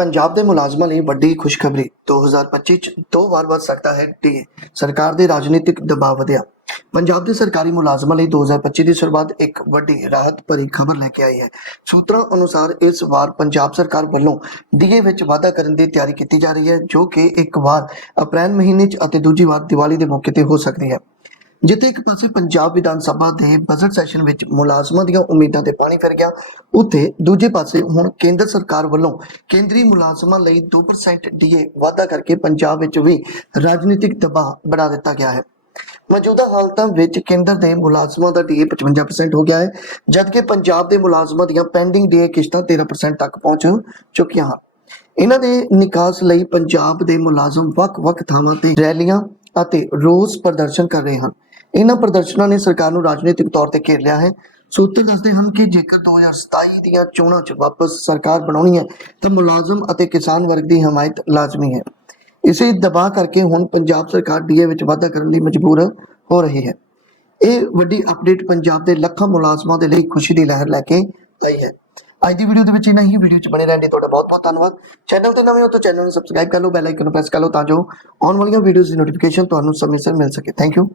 ਪੰਜਾਬ ਦੇ ਮੁਲਾਜ਼ਮਾਂ ਲਈ ਵੱਡੀ ਖੁਸ਼ਖਬਰੀ। 2025 ਚ ਦੋ ਵਾਰ ਵੱਧ ਸਕਦਾ ਹੈ ਡੀਏ ਸਰਕਾਰ ਦੇ ਰਾਜਨੀਤਿਕ ਦਬਾਅ ਵਧਿਆ। ਪੰਜਾਬ ਦੇ ਸਰਕਾਰੀ ਮੁਲਾਜ਼ਮਾਂ ਲਈ 2025 ਦੀ ਸ਼ੁਰੂਆਤ ਇੱਕ ਵੱਡੀ ਰਾਹਤ ਭਰੀ ਖਬਰ ਲੈ ਕੇ ਆਈ ਹੈ। ਸੂਤਰਾਂ ਅਨੁਸਾਰ ਇਸ ਵਾਰ ਪੰਜਾਬ ਸਰਕਾਰ ਵੱਲੋਂ ਡੀਏ ਵਿੱਚ ਵਾਧਾ ਕਰਨ ਦੀ ਤਿਆਰੀ ਕੀਤੀ ਜਾ ਰਹੀ ਹੈ, ਜੋ ਕਿ ਇੱਕ ਵਾਰ ਅਪ੍ਰੈਲ ਮਹੀਨੇ 'ਚ ਅਤੇ ਦੂਜੀ ਵਾਰ ਦੀਵਾਲੀ ਦੇ ਮੌਕੇ ਤੇ ਹੋ ਸਕਦੀ ਹੈ। ਜਿੱਥੇ ਇੱਕ ਪਾਸੇ ਪੰਜਾਬ ਵਿਧਾਨ ਸਭਾ ਦੇ ਬਜਟ ਸੈਸ਼ਨ ਵਿੱਚ ਮੁਲਾਜ਼ਮਾਂ ਦੀਆਂ ਉਮੀਦਾਂ ਤੇ ਪਾਣੀ ਫਿਰ ਗਿਆ, ਉੱਥੇ ਦੂਜੇ ਪਾਸੇ ਹੁਣ ਕੇਂਦਰ ਸਰਕਾਰ ਵੱਲੋਂ ਕੇਂਦਰੀ ਮੁਲਾਜ਼ਮਾਂ ਲਈ 2% ਡੀਏ ਵਾਧਾ ਕਰਕੇ ਪੰਜਾਬ ਵਿੱਚ ਵੀ ਰਾਜਨੀਤਿਕ ਦਬਾਅ ਬਣਾ ਦਿੱਤਾ ਗਿਆ ਹੈ। ਮੌਜੂਦਾ ਹਾਲਤਾਂ ਵਿੱਚ ਕੇਂਦਰ ਦੇ ਮੁਲਾਜ਼ਮਾਂ ਦਾ ਡੀਏ 55% ਹੋ ਗਿਆ ਹੈ, ਜਦਕਿ ਪੰਜਾਬ ਦੇ ਮੁਲਾਜ਼ਮਾਂ ਦੀਆਂ ਪੈਂਡਿੰਗ ਡੀਏ ਕਿਸ਼ਤਾਂ 13% ਤੱਕ ਪਹੁੰਚ ਚੁੱਕੀਆਂ ਹਨ। ਇਹਨਾਂ ਦੇ ਨਿਕਾਸ ਲਈ ਪੰਜਾਬ ਦੇ ਮੁਲਾਜ਼ਮ ਵੱਖ-ਵੱਖ ਥਾਵਾਂ ਤੇ ਰੈਲੀਆਂ ਅਤੇ ਰੋਸ ਪ੍ਰਦਰਸ਼ਨ ਕਰ ਰਹੇ ਹਨ। ਇਹਨਾਂ ਪ੍ਰਦਰਸ਼ਨਾਂ ਨੇ ਸਰਕਾਰ ਨੂੰ ਰਾਜਨੀਤਿਕ ਤੌਰ ਤੇ ਘੇਰ ਲਿਆ ਹੈ। ਸੂਤਰ ਦੱਸਦੇ ਹਨ ਕਿ ਜੇਕਰ 2027 ਦੀਆਂ ਚੋਣਾਂ 'ਚ ਵਾਪਸ ਸਰਕਾਰ ਬਣਾਉਣੀ ਹੈ, ਤਾਂ ਮੁਲਾਜ਼ਮ ਅਤੇ ਕਿਸਾਨ ਵਰਗ ਦੀ ਹਮਾਇਤ ਲਾਜ਼ਮੀ ਹੈ। ਇਸੇ ਦਬਾਅ ਕਰਕੇ ਹੁਣ ਪੰਜਾਬ ਸਰਕਾਰ ਡੀਏ ਵਿੱਚ ਵਾਧਾ ਕਰਨ ਲਈ ਮਜਬੂਰ ਹੋ ਰਹੀ ਹੈ। ਇਹ ਵੱਡੀ ਅਪਡੇਟ ਪੰਜਾਬ ਦੇ ਲੱਖਾਂ ਮੁਲਾਜ਼ਮਾਂ ਦੇ ਲਈ ਖੁਸ਼ੀ ਦੀ ਲਹਿਰ ਲੈ ਕੇ ਆਈ ਹੈ। ਅੱਜ ਦੀ ਵੀਡੀਓ ਦੇ ਵਿੱਚ ਇਹਨਾਂ ਹੀ। ਵੀਡੀਓ 'ਚ ਬਣੇ ਰਹਿਣ ਲਈ ਤੁਹਾਡਾ ਬਹੁਤ ਬਹੁਤ ਧੰਨਵਾਦ। ਚੈਨਲ ਤੇ ਨਵੇਂ ਹੋ ਤਾਂ ਚੈਨਲ ਨੂੰ ਸਬਸਕ੍ਰਾਈਬ ਕਰ ਲਓ, ਬੈਲ ਆਈਕਨ ਨੂੰ ਪ੍ਰੈਸ ਕਰ ਲਓ ਤਾਂ ਜੋ ਆਉਣ ਵਾਲੀਆਂ ਵੀਡੀਓਜ਼ ਦੀ ਨੋਟੀਫਿਕੇਸ਼ਨ ਤੁਹਾਨੂੰ ਸਮੇਂ ਸਿਰ ਮਿਲ ਸਕੇ। Thank you.